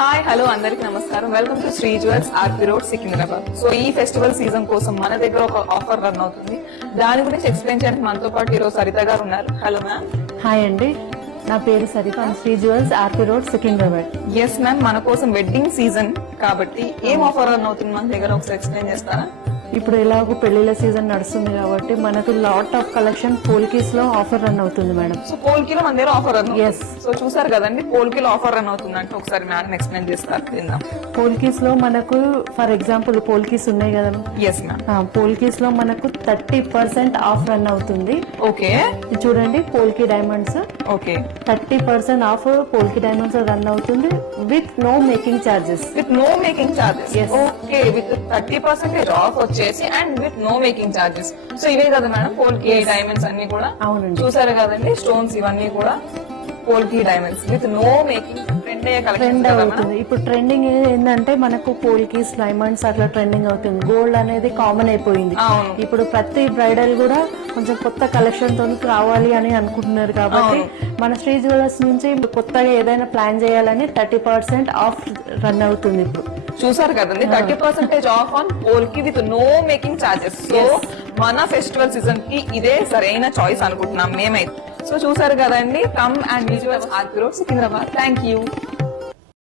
Hi hello అందరికి నమస్కారం. Welcome to Shri jewels RP road Secunderabad. So ఈ ఫెస్టివల్ సీజన్ కోసం మన దగ్గర ఒక ఆఫర్ రన్ అవుతుంది. దాని గురించి ఎక్స్ప్లెయిన్ చేయడానికి మనతో పాటు ఈరోజు సరిత గారు ఉన్నారు. Hello ma'am. హాయ్ అండి, నా పేరు Saritha. Shri jewels RP road Secunderabad. Yes ma'am, మన కోసం వెడ్డింగ్ సీజన్ కాబట్టి ఏం ఆఫర్ రన్ అవుతుంది మన దగ్గర ఒకసారి ఎక్స్ప్లెయిన్ చేస్తారా? ఇప్పుడు ఎలాగో పెళ్లిళ్ళ సీజన్ నడుస్తుంది కాబట్టి మనకు లాట్ ఆఫ్ కలెక్షన్ పోల్కీస్ లో ఆఫర్ రన్ అవుతుంది మేడం. సో పోల్కీలో మన దగ్గర ఆఫర్ రన్ ఎస్. సో చూసారు కదండి, పోల్కీలో ఆఫర్ రన్ అవుతుంది అంటే ఒకసారి మేడం ఎక్స్ప్లెయిన్ చేస్తారు విందాం. పోల్కీస్ లో మనకు ఫర్ ఎగ్జాంపుల్ పోల్కీస్ ఉన్నాయి కదా, ఎస్ మ్యామ్. పోల్కీస్ లో మనకు 30% ఆఫ్ రన్ అవుతుంది. ఓకే, ఇది చూడండి polki diamonds. Okay, 30% off polki diamonds run అవుతుంది with no making charges. With no making charges. Yes. Okay, with 30% off వచ్చేసి and with no making charges. So ఇవే కదా మేడం పోల్కీ డైమండ్స్ అన్ని కూడా. అవునండి, చూసారు కదండి, స్టోన్స్ ఇవన్నీ కూడా polki diamonds with no making. Trend అవుతుంది. ఇప్పుడు ట్రెండింగ్ ఏంటంటే మనకు పోల్కీస్ డైమండ్స్ అట్లా ట్రెండింగ్ అవుతుంది. గోల్డ్ అనేది కామన్ అయిపోయింది. అవును. ఇప్పుడు ప్రతి బ్రైడల్ కూడా కొంచెం కొత్త కలెక్షన్ తో రావాలి అని అనుకుంటున్నారు కాబట్టి మన శ్రీ జ్యువెలర్స్ నుంచి కొత్తగా ఏదైనా ప్లాన్ చేయాలని 30% ఆఫ్ రన్ అవుతుంది ఇప్పుడు. చూసారు కదండి, 30% off on polki with no making charges. So మన ఫెస్టివల్ సీజన్ కి ఇదే సరైన చాయిస్ అనుకుంటున్నాం మేమైతే. సో చూసారు కదండి, come and visuals RP road Secunderabad. Thank you.